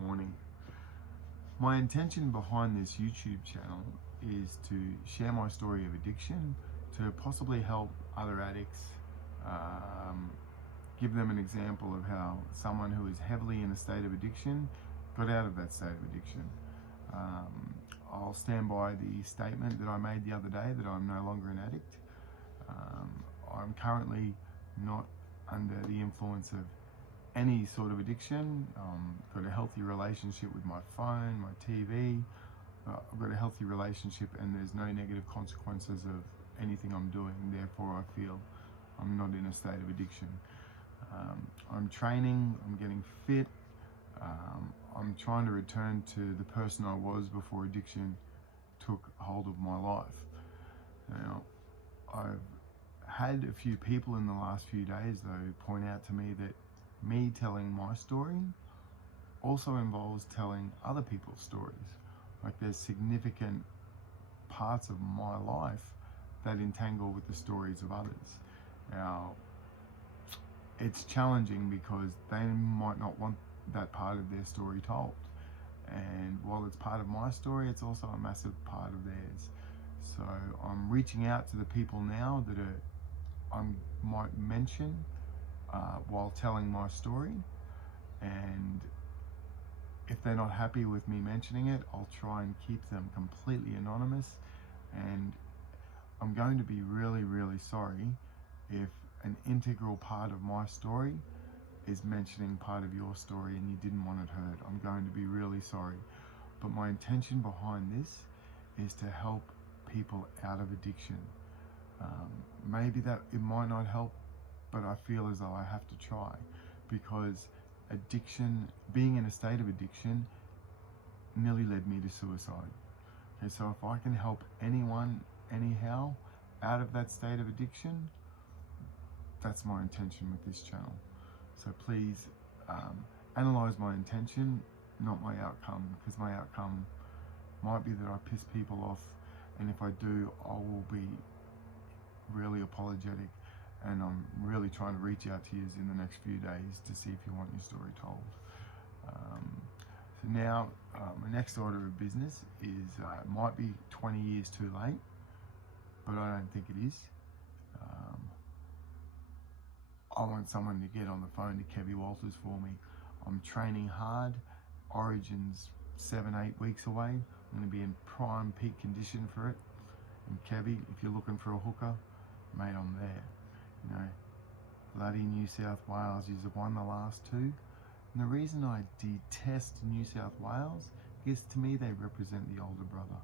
Morning. My intention behind this YouTube channel is to share my story of addiction, to possibly help other addicts, give them an example of how someone who is heavily in a state of addiction got out of that state of addiction. I'll stand by the statement that I made the other day that I'm no longer an addict. I'm currently not under the influence of any sort of addiction. Got a healthy relationship with my phone, my TV. I've got a healthy relationship, and there's no negative consequences of anything I'm doing. Therefore, I feel I'm not in a state of addiction. I'm training, I'm getting fit. I'm trying to return to the person I was before addiction took hold of my life. Now, I've had a few people in the last few days, though, point out to me that me telling my story also involves telling other people's stories. Like, there's significant parts of my life that entangle with the stories of others. Now, it's challenging because they might not want that part of their story told. And while it's part of my story, it's also a massive part of theirs. So I'm reaching out to the people now that I might mention while telling my story. And if they're not happy with me mentioning it, I'll try and keep them completely anonymous. And I'm going to be really, really sorry if an integral part of my story is mentioning part of your story and you didn't want it heard. I'm going to be really sorry. But my intention behind this is to help people out of addiction. Maybe that it might not help, but I feel as though I have to try, because addiction, being in a state of addiction, nearly led me to suicide. Okay, so if I can help anyone anyhow out of that state of addiction, that's my intention with this channel. So please analyze my intention, not my outcome, because my outcome might be that I piss people off, and if I do, I will be really apologetic, and I'm really trying to reach out to you in the next few days to see if you want your story told. So now, my next order of business is, might be 20 years too late, but I don't think it is. I want someone to get on the phone to Kevy Walters for me. I'm training hard. Origin's 7-8 weeks away. I'm going to be in prime peak condition for it. And Kevy, if you're looking for a hooker, mate, I'm there. You know, bloody New South Wales is won the last two. And the reason I detest New South Wales is, to me, they represent the older brother.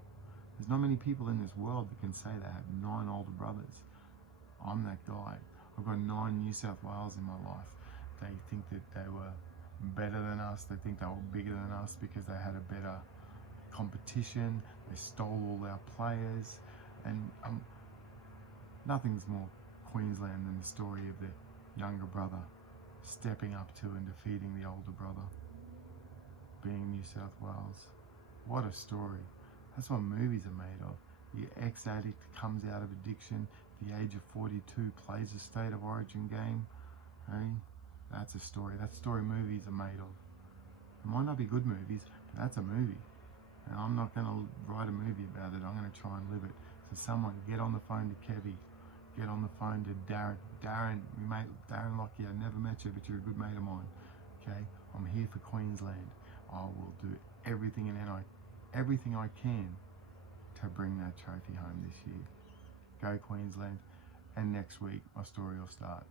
There's not many people in this world that can say they have 9 older brothers. I'm that guy. I've got 9 New South Wales in my life. They think that they were better than us. They think they were bigger than us because they had a better competition. They stole all our players. And nothing's more Queensland than the story of the younger brother stepping up to and defeating the older brother, being New South Wales. What a story. That's what movies are made of. The ex-addict comes out of addiction, the age of 42, plays a State of Origin game. Hey, that's a story. That's story movies are made of. It might not be good movies, but that's a movie. And I'm not going to write a movie about it. I'm going to try and live it. So someone, get on the phone to Kevy. Get on the phone to Darren. Darren, Darren Lockyer, I never met you, but you're a good mate of mine. Okay? I'm here for Queensland. I will do everything I can to bring that trophy home this year. Go Queensland. And next week, my story will start.